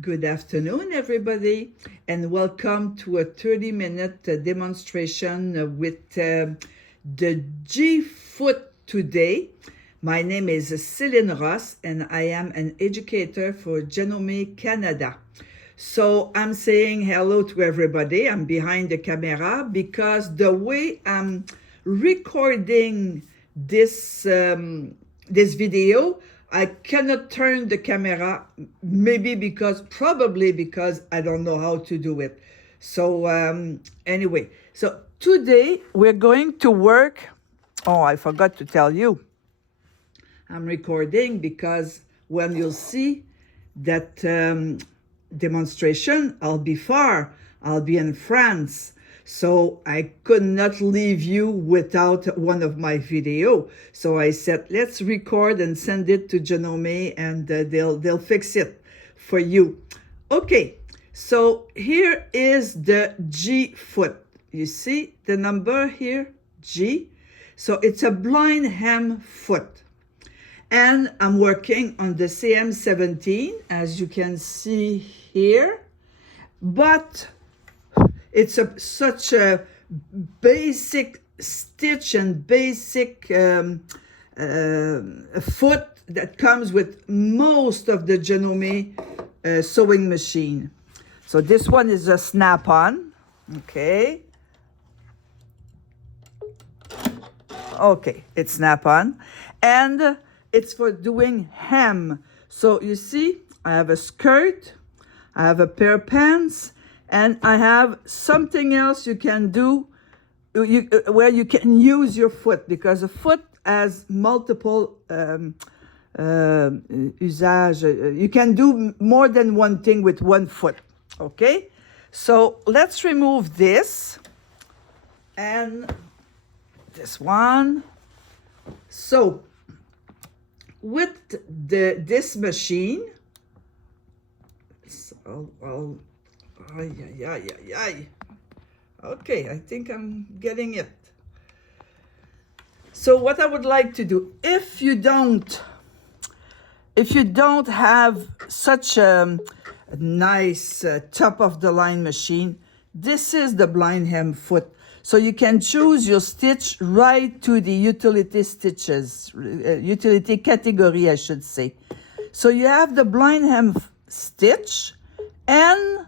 Good afternoon, everybody, and welcome to a 30-minute demonstration with the G foot today. My name is Celine Ross, and I am an educator for Janome, Canada. So I'm saying hello to everybody. I'm behind the camera because the way I'm recording this video, I cannot turn the camera, probably because I don't know how to do it. So anyway, so today we're going to work. Oh, I forgot to tell you. I'm recording because when you'll see that demonstration, I'll be far. I'll be in France. So I could not leave you without one of my video. So I said, let's record and send it to Janome, and they'll fix it for you. Okay, so here is the G foot. You see the number here, G. So it's a blind ham foot. And I'm working on the CM17, as you can see here. But it's such a basic stitch and basic foot that comes with most of the Janome sewing machine. So this one is a snap-on, okay. Okay, it's snap-on. And it's for doing hem. So you see, I have a skirt, I have a pair of pants, and I have something else you can do where you can use your foot, because a foot has multiple usage. You can do more than one thing with one foot, okay? So let's remove this and this one. So with this machine, okay, I think I'm getting it. So what I would like to do, if you don't have such a nice top of the line machine, this is the blind hem foot. So you can choose your stitch right to the utility stitches, utility category, I should say. So you have the blind hem stitch, and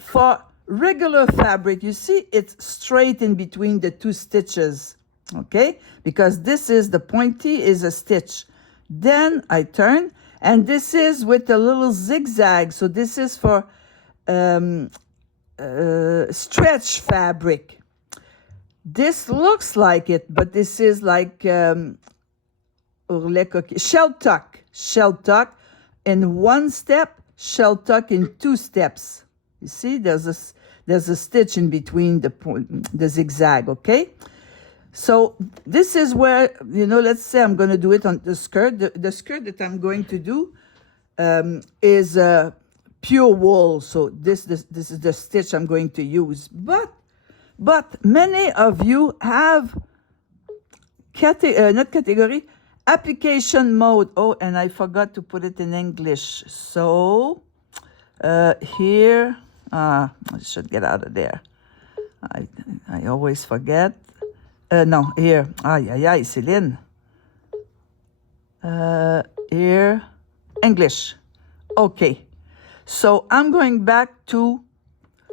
for regular fabric, you see it's straight in between the two stitches, okay? Because this is the pointy is a stitch. Then I turn, and this is with a little zigzag. So this is for stretch fabric. This looks like it, but this is like shell tuck in one step, shell tuck in two steps. You see, there's a stitch in between the zigzag, okay? So this is where, let's say I'm going to do it on the skirt. The skirt that I'm going to do is pure wool. So this is the stitch I'm going to use. But many of you have application mode. Oh, and I forgot to put it in English. So here, I should get out of there. I always forget. No, here. Celine. Here, English. Okay. So I'm going back to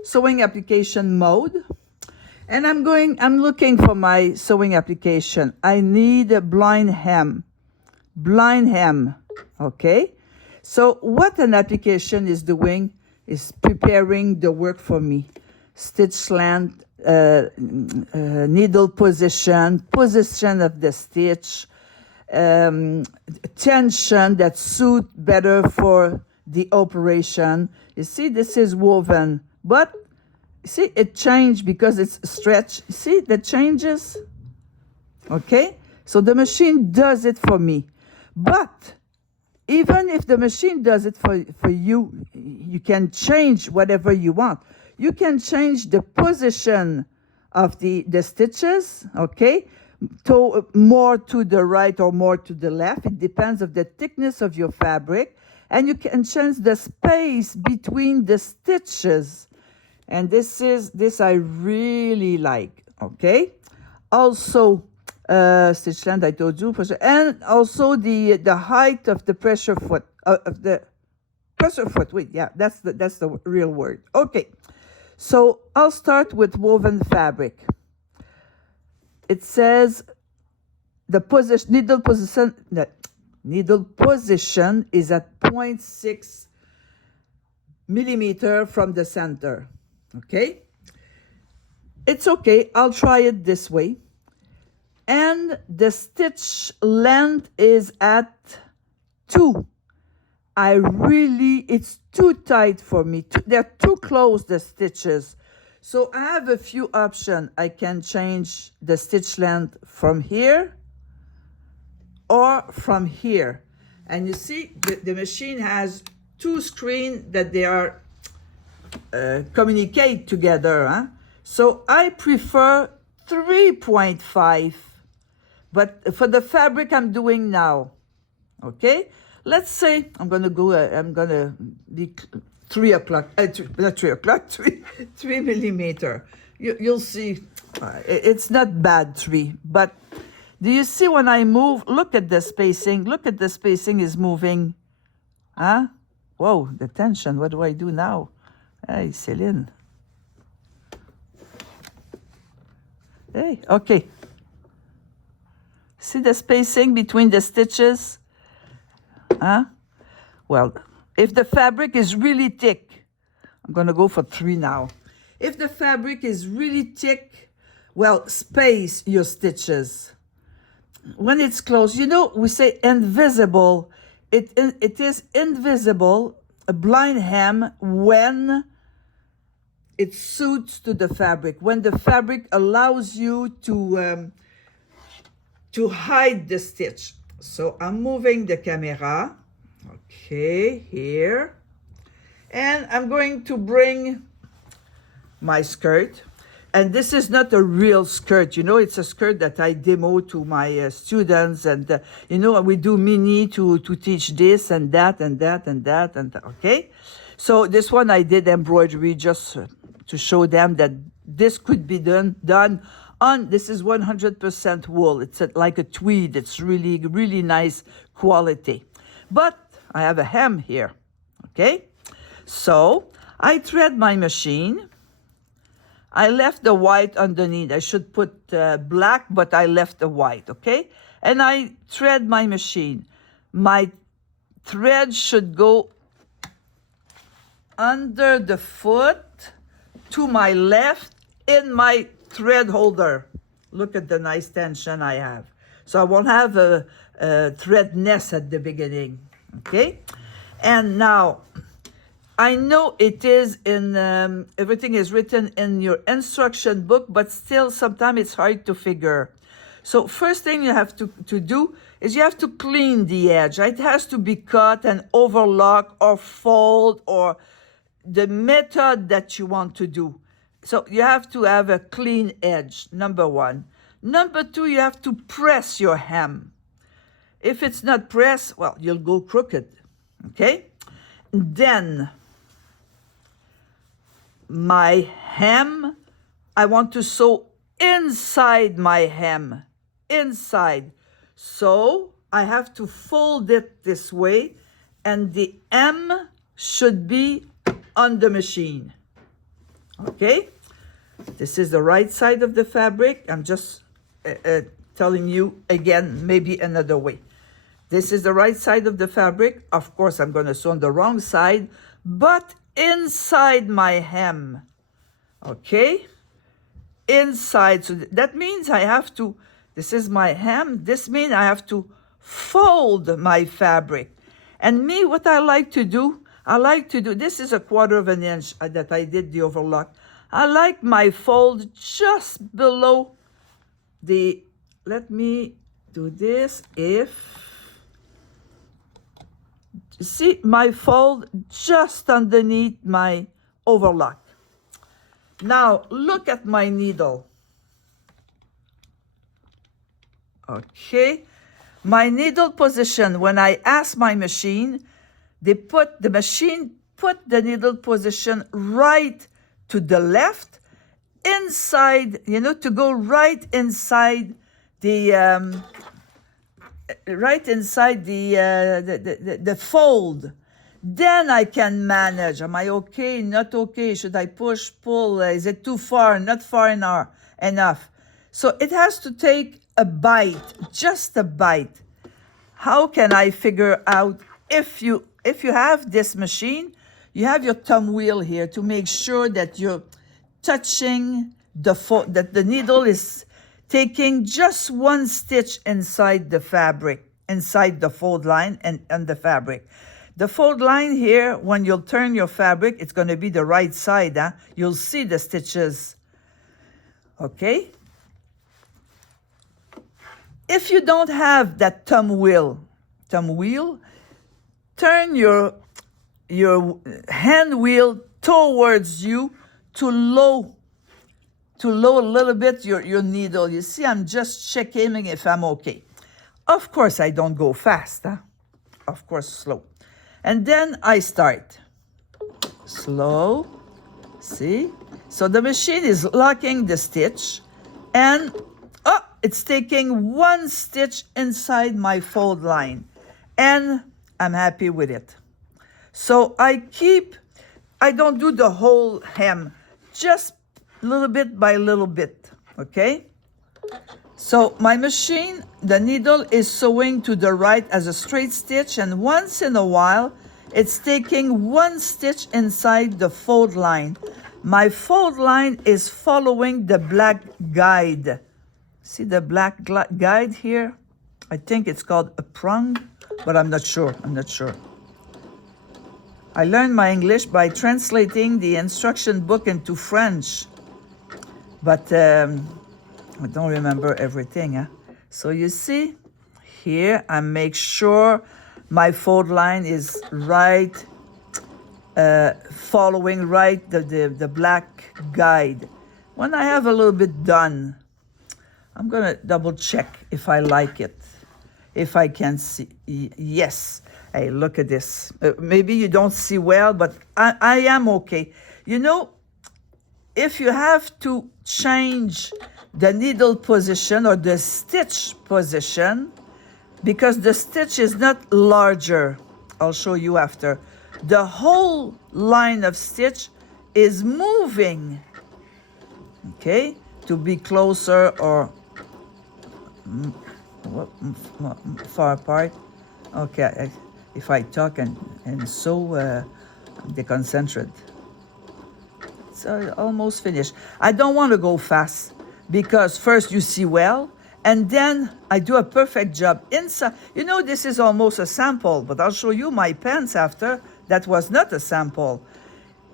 sewing application mode. And I'm looking for my sewing application. I need a blind hem, okay? So what an application is doing is preparing the work for me. Stitch slant, needle position of the stitch, tension that suit better for the operation. You see, this is woven, but see, it changed because it's stretched. See the changes? Okay? So the machine does it for me. But even if the machine does it for you, you can change whatever you want. You can change the position of the stitches, okay? To more to the right or more to the left. It depends on the thickness of your fabric. and you can change the space between the stitches. And this I really like, okay? Also, stitch length I told you, and also the height of the pressure foot, of the pressure foot. Wait, yeah, that's the real word. Okay, so I'll start with woven fabric. It says the needle position is at 0.6 millimeter from the center. Okay, it's okay. I'll try it this way. And the stitch length is at 2. It's too tight for me. They're too close, the stitches. So I have a few options. I can change the stitch length from here or from here. And you see, the machine has 2 screens that they are communicate together. Huh? So I prefer 3.5. But for the fabric I'm doing now, okay? Let's say I'm gonna be 3 o'clock, not 3 o'clock, 3 millimeter. You'll see, it's not bad 3, but do you see when I move, look at the spacing is moving, huh? Whoa, the tension, what do I do now? Hey, Celine. Hey, okay. See the spacing between the stitches? Huh? Well, if the fabric is really thick, I'm going to go for 3 now. If the fabric is really thick, well, space your stitches. When it's close, you know, we say invisible. It is invisible, a blind hem, when it suits to the fabric, when the fabric allows you to hide the stitch. So I'm moving the camera, okay, here, and I'm going to bring my skirt. And this is not a real skirt, you know, it's a skirt that I demo to my students, and you know, we do mini to teach this and that and that and that, and okay. So this one I did embroidery just to show them that this could be done on, this is 100% wool. It's like a tweed. It's really, really nice quality. But I have a hem here, okay? So I thread my machine. I left the white underneath. I should put black, but I left the white, okay? And I thread my machine. My thread should go under the foot to my left in my thread holder. Look at the nice tension I have. So I won't have a thread nest at the beginning, okay? And now, I know it is in, everything is written in your instruction book, but still sometimes it's hard to figure. So first thing you have to do is you have to clean the edge. It has to be cut and overlock or fold or the method that you want to do. So you have to have a clean edge, number 1. Number 2, you have to press your hem. If it's not pressed, well, you'll go crooked, okay? Then, my hem, I want to sew inside my hem, inside. So I have to fold it this way, and the hem should be on the machine. Okay, this is the right side of the fabric. I'm just telling you again, maybe another way. This is the right side of the fabric. Of course, I'm going to sew on the wrong side, but inside my hem. Okay, inside. So that means I have to, this is my hem. This means I have to fold my fabric. And me, what I like to do, this is a 1/4 inch that I did the overlock. I like my fold just below the, let me do this, see my fold just underneath my overlock. Now look at my needle. Okay, my needle position, when I ask my machine, the machine put the needle position right to the left, inside, to go right inside the the fold. Then I can manage. Am I okay? Not okay? Should I push, pull? Is it too far? Not far enough. So it has to take a bite, just a bite. How can I figure out if you have this machine, you have your thumb wheel here to make sure that you're touching that the needle is taking just one stitch inside the fabric, inside the fold line and the fabric. The fold line here, when you'll turn your fabric, it's going to be the right side. You'll see the stitches. Okay? If you don't have that thumb wheel, turn your hand wheel towards you to low a little bit your needle. You see, I'm just checking if I'm okay. Of course, I don't go fast. Of course, slow. And then I start. Slow. See? So the machine is locking the stitch, and it's taking one stitch inside my fold line, and I'm happy with it. So I don't do the whole hem, just little bit by little bit, okay? So my machine, the needle is sewing to the right as a straight stitch, and once in a while, it's taking one stitch inside the fold line. My fold line is following the black guide. See the black guide here? I think it's called a prong, but I'm not sure. I learned my English by translating the instruction book into French, but I don't remember everything. So you see, here I make sure my fold line is right, following right the black guide. When I have a little bit done, I'm going to double check if I like it, if I can see. Yes. Hey, look at this. Maybe you don't see well, but I am okay. If you have to change the needle position or the stitch position, because the stitch is not larger, I'll show you after. The whole line of stitch is moving, okay, to be closer or far apart. Okay, if I talk and so deconcentrated. So almost finished. I don't want to go fast because first you see well, and then I do a perfect job inside. This is almost a sample, but I'll show you my pants after. That was not a sample.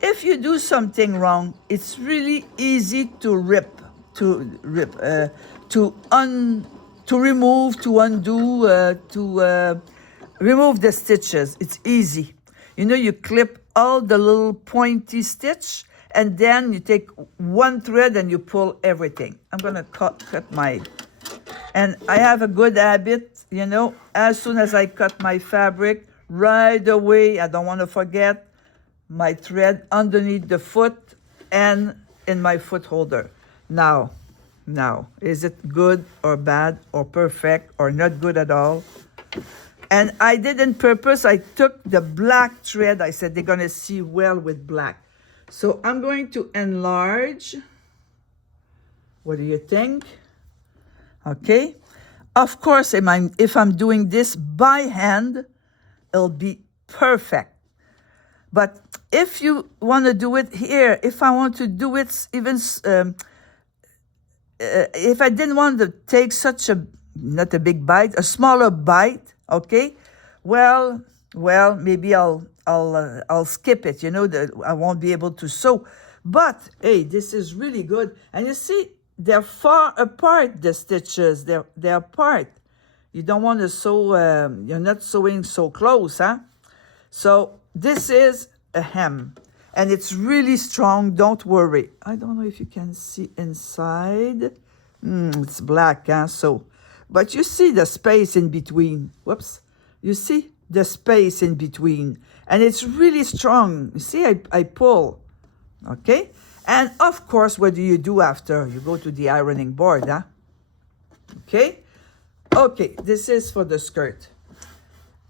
If you do something wrong, it's really easy to remove, to undo, to remove the stitches. It's easy. You clip all the little pointy stitch, and then you take one thread and you pull everything. I'm going to cut my... And I have a good habit, as soon as I cut my fabric, right away, I don't want to forget my thread underneath the foot and in my foot holder. Now, is it good or bad or perfect or not good at all? And I did on purpose. I took the black thread. I said they're going to see well with black. So I'm going to enlarge. What do you think? Okay. Of course, if I'm doing this by hand, it'll be perfect. But if you want to do it here, if I want to do it even... if I didn't want to take not a big bite, a smaller bite, okay, well, maybe I'll skip it. I won't be able to sew. But hey, this is really good. And you see, they're far apart. The stitches, they're apart. You don't want to sew. You're not sewing so close, huh? So this is a hem. And it's really strong, don't worry. I don't know if you can see inside. It's black, huh? But you see the space in between. Whoops. You see? the space in between. And it's really strong. You see, I pull, okay? And of course, what do you do after? You go to the ironing board, huh? Okay? Okay, this is for the skirt.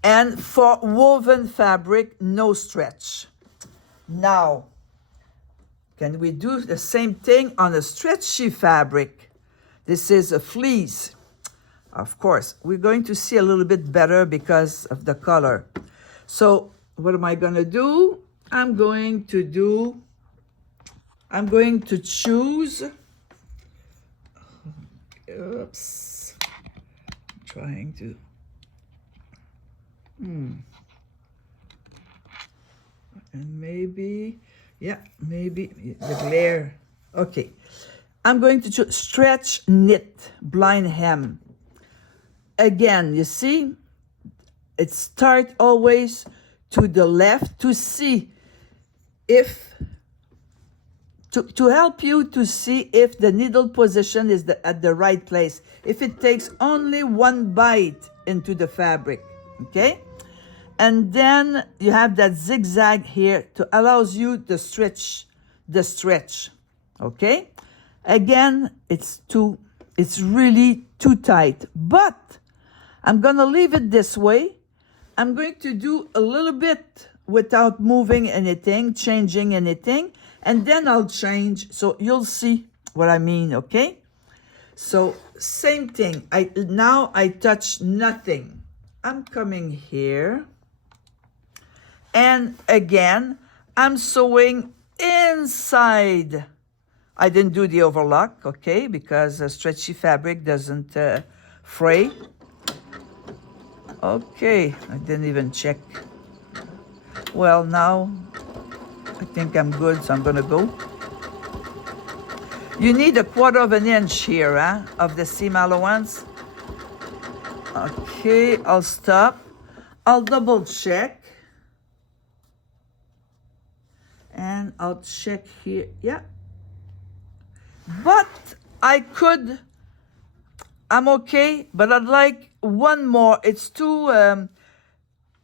And for woven fabric, no stretch. Now, can we do the same thing on a stretchy fabric? This is a fleece. Of course, we're going to see a little bit better because of the color. So what am I going to do? I'm going to choose, oops, I'm trying to, and maybe, yeah, maybe the glare. Okay, I'm going to choose stretch knit blind hem. Again, you see, it starts always to the left to see if, to help you to see if the needle position is at the right place. If it takes only one bite into the fabric, okay? And then you have that zigzag here to allows you to stretch the stretch, okay? Again, it's really too tight, but I'm gonna leave it this way. I'm going to do a little bit without moving anything, changing anything, and then I'll change, so you'll see what I mean, okay? So same thing, now I touch nothing. I'm coming here, and again, I'm sewing inside. I didn't do the overlock, okay, because a stretchy fabric doesn't fray. Okay, I didn't even check. Well, now I think I'm good, so I'm gonna go. You need 1/4 of an inch here, huh, of the seam allowance. Okay, I'll stop. I'll double check. And I'll check here, yeah. But I'm okay, but I'd like one more. It's too,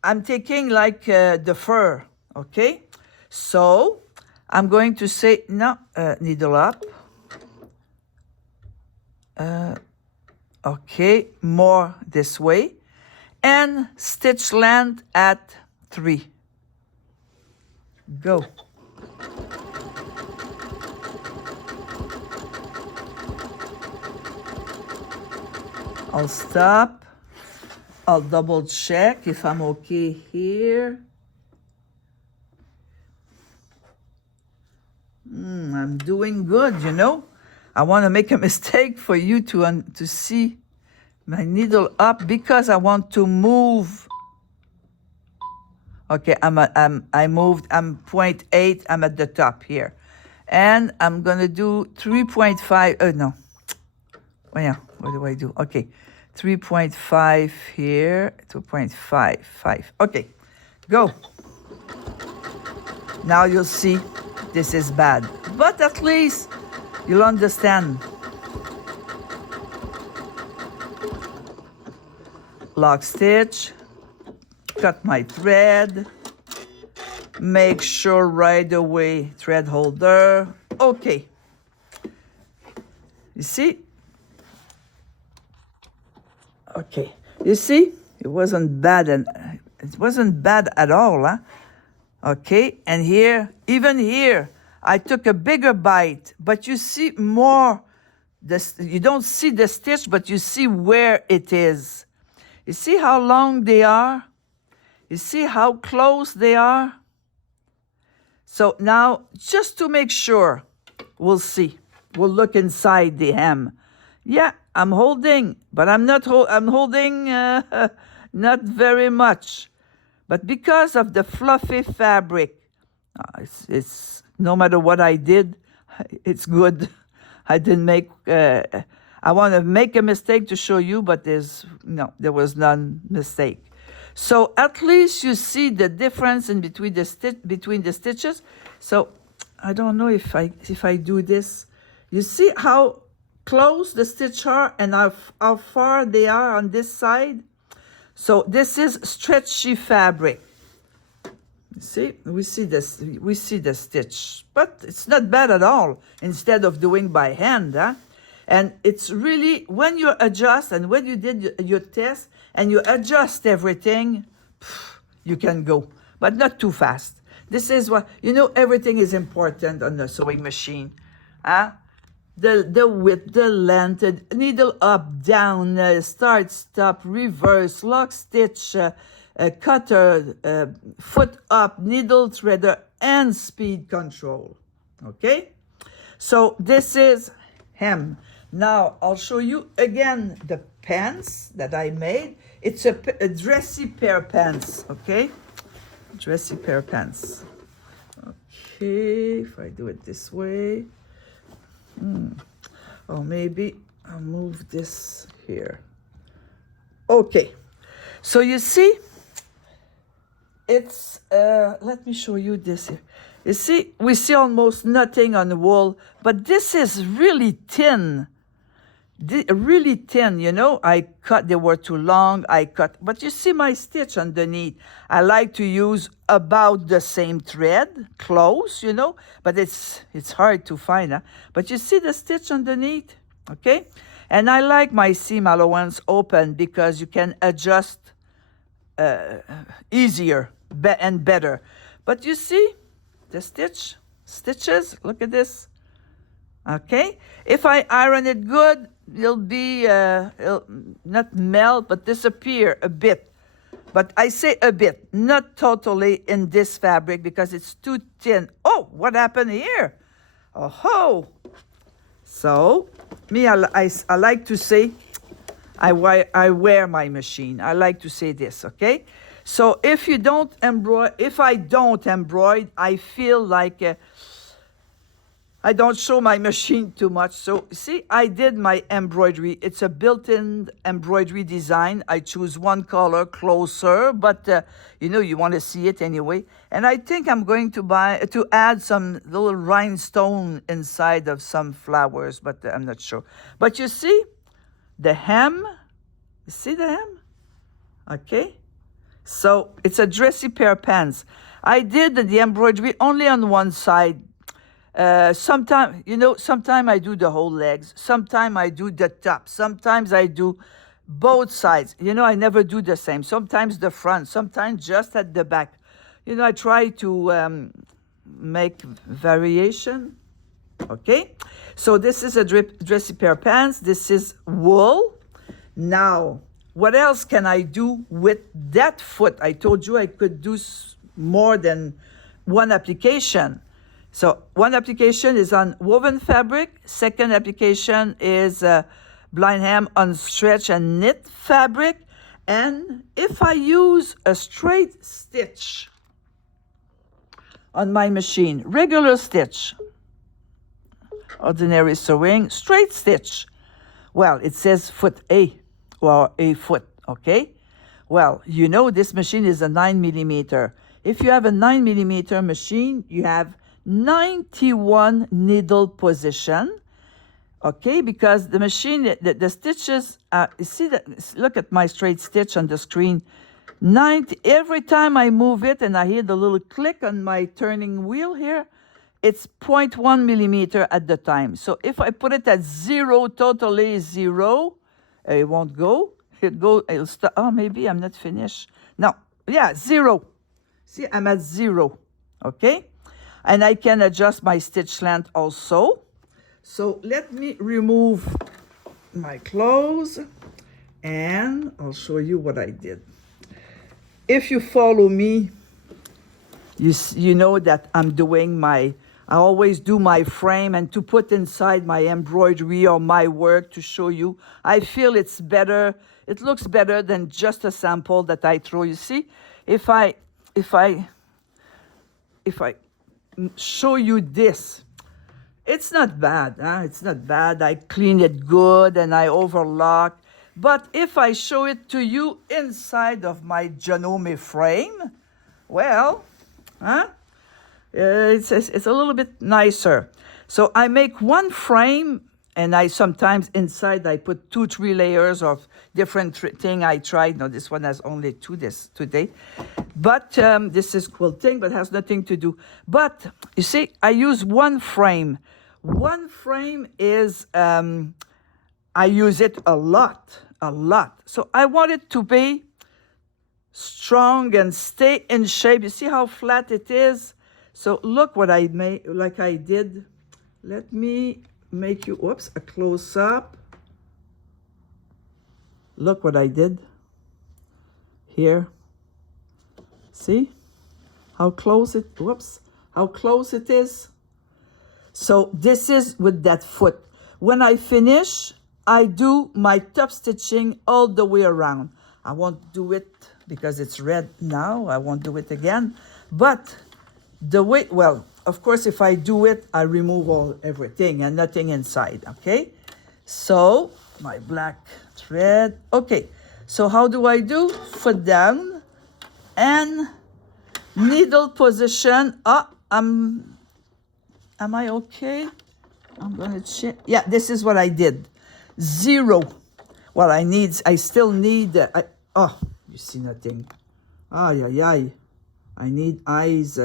I'm taking like the fur, okay? So I'm going to say, no, needle up. Okay, more this way. And stitch length at 3. Go. I'll stop. I'll double check if I'm okay here. I'm doing good, you know. I want to make a mistake for you to see my needle up because I want to move. Okay, I moved. I'm 0.8. I'm at the top here, and I'm gonna do 3.5. No. Oh yeah. What do I do? Okay, 3.5 here, 2.55. Okay, go. Now you'll see this is bad, but at least you'll understand. Lock stitch, cut my thread, make sure right away thread holder. Okay, you see? Okay, you see, it wasn't bad, and it wasn't bad at all, huh? Okay, and here, even here, I took a bigger bite, but you see more. You don't see the stitch, but you see where it is. You see how long they are? You see how close they are? So now, just to make sure, we'll see. We'll look inside the hem. Yeah, I'm holding, but I'm holding not very much. But because of the fluffy fabric, it's no matter what I did, it's good. I didn't make, I want to make a mistake to show you, but there was none mistake. So at least you see the difference in between the stitches. So I don't know if I do this. You see how close the stitch are and how far they are on this side? So this is stretchy fabric. See, we see the stitch, but it's not bad at all instead of doing by hand, huh? And it's really, when you adjust and when you did your test and you adjust everything, you can go, but not too fast. This is what, you know, everything is important on the sewing machine, huh? The width, the length, the needle up, down, start, stop, reverse, lock, stitch, cutter, foot up, needle threader, and speed control. Okay, so this is hem. Now I'll show you again the pants that I made. It's a dressy pair of pants. Okay, dressy pair of pants. Okay, if I do it this way, or maybe I'll move this here. Okay, so you see, it's, let me show you this here. You see, we see almost nothing on the wool, but this is really thin. Really thin, you know. I cut, they were too long, I cut. But you see my stitch underneath. I like to use about the same thread, close, you know, but it's hard to find, huh? But you see the stitch underneath, okay? And I like my seam allowance open because you can adjust easier and better. But you see the stitches, look at this. Okay, if I iron it good, it'll be it'll not melt but disappear a bit. But I say a bit, not totally in this fabric because it's too thin. Oh, what happened here? Oh ho! So me, I like to say I wear my machine. I like to say this, okay? So if you don't embroider, if I don't embroider, I feel like I don't show my machine too much. So see, I did my embroidery. It's a built-in embroidery design. I choose one color closer, but you know, you want to see it anyway. And I think I'm going to add some little rhinestone inside of some flowers, but I'm not sure. But you see the hem, you see the hem? Okay. So it's a dressy pair of pants. I did the embroidery only on one side. Sometimes, you know, sometimes I do the whole legs. Sometimes I do the top. Sometimes I do both sides. You know, I never do the same. Sometimes the front, sometimes just at the back. You know, I try to make variation. Okay, so this is a dressy pair of pants. This is wool. Now, what else can I do with that foot? I told you I could do more than one application. So one application is on woven fabric. Second application is blind hem on stretch and knit fabric. And if I use a straight stitch on my machine, regular stitch, ordinary sewing, straight stitch. Well, it says foot A or a foot, okay? Well, you know this machine is a 9mm. If you have a 9mm machine, you have 91 needle position, okay? Because the machine, the stitches, you see that, look at my straight stitch on the screen. Every time I move it and I hear the little click on my turning wheel here, it's 0.1mm at the time. So if I put it at 0, totally 0, it won't go. It'll stop. Oh, maybe I'm not finished. No, yeah, 0. See, I'm at 0, okay? And I can adjust my stitch length also. So let me remove my clothes and I'll show you what I did. If you follow me, you know that I'm doing I always do my frame and to put inside my embroidery or my work to show you. I feel it's better. It looks better than just a sample that I throw. You see, if I show you this, it's not bad, huh? It's not bad. I clean it good and I overlock. But if I show it to you inside of my Janome frame, well, huh? It's a little bit nicer. So I make one frame And I sometimes inside I put 2-3 layers of different thing I tried. No, this one has only 2 this today. But this is quilting, but has nothing to do. But you see, I use one frame. One frame is, I use it a lot. So I want it to be strong and stay in shape. You see how flat it is? So look what I made, like I did. Let me make you, whoops, a close-up. Look what I did here. See how close it, whoops, how close it is. So this is with that foot. When I finish, I do my top stitching all the way around. I won't do it because it's red now. I won't do it again. But the way, well, of course, if I do it, I remove everything and nothing inside, okay? So, my black thread. Okay, so how do I do? Foot down and needle position. Am I okay? I'm gonna check. Yeah, this is what I did. 0. Well, I still need, oh, you see nothing. Ay, ay, ay. I need eyes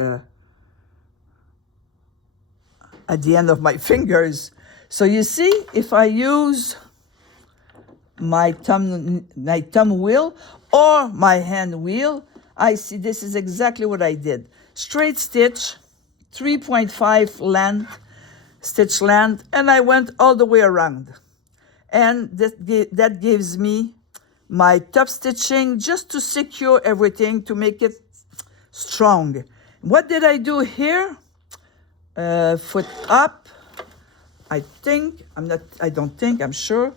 at the end of my fingers. So you see, if I use my thumb wheel or my hand wheel, I see this is exactly what I did. Straight stitch, 3.5 length, stitch length, and I went all the way around. And that gives me my top stitching just to secure everything, to make it strong. What did I do here? Foot up. I'm sure.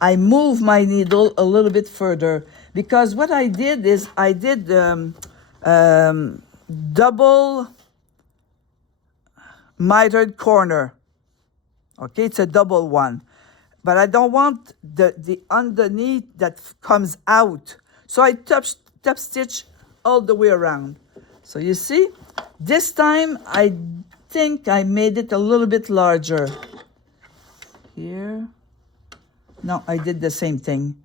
I move my needle a little bit further because what I did is I did double mitered corner. Okay, it's a double one. But I don't want the underneath that comes out. So I top stitch all the way around. So you see, this time I think I made it a little bit larger. Here. No, I did the same thing.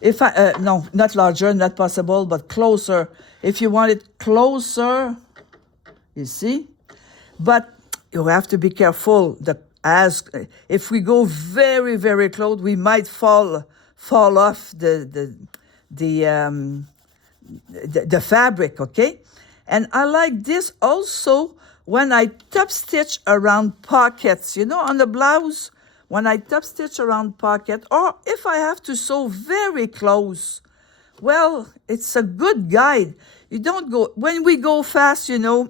If no, not larger, not possible, but closer. If you want it closer, you see. But you have to be careful. If we go very, very close, we might fall off the fabric, okay? And I like this also when I top stitch around pockets, you know, on the blouse, when I top stitch around pocket, or if I have to sew very close, well, it's a good guide. You don't go, when we go fast, you know,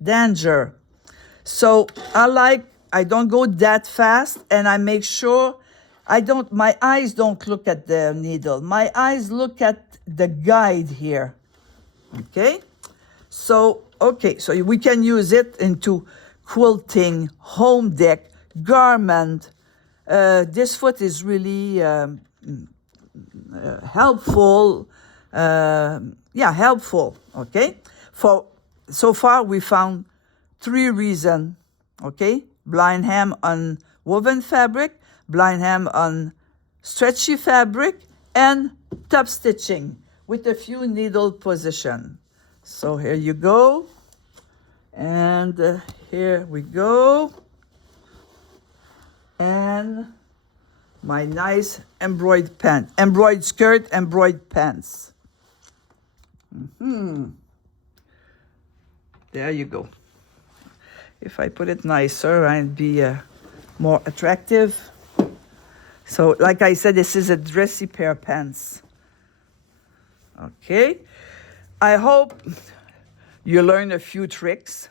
danger. So I don't go that fast, and I make sure my eyes don't look at the needle. My eyes look at the guide here, okay? So we can use it into quilting, home deck, garment. This foot is really helpful. Helpful, okay? So far, we found 3 reasons, okay? Blind hem on woven fabric, blind hem on stretchy fabric, and top stitching with a few needle position. So here you go, and here we go, and my nice embroidered skirt, embroidered pants. There you go. If I put it nicer, I'd be more attractive. So, like I said, this is a dressy pair of pants. Okay. I hope you learned a few tricks.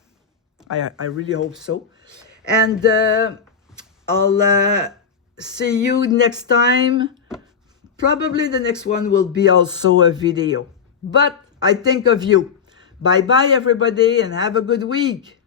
I really hope so. And I'll see you next time. Probably the next one will be also a video. But I think of you. Bye-bye, everybody, and have a good week.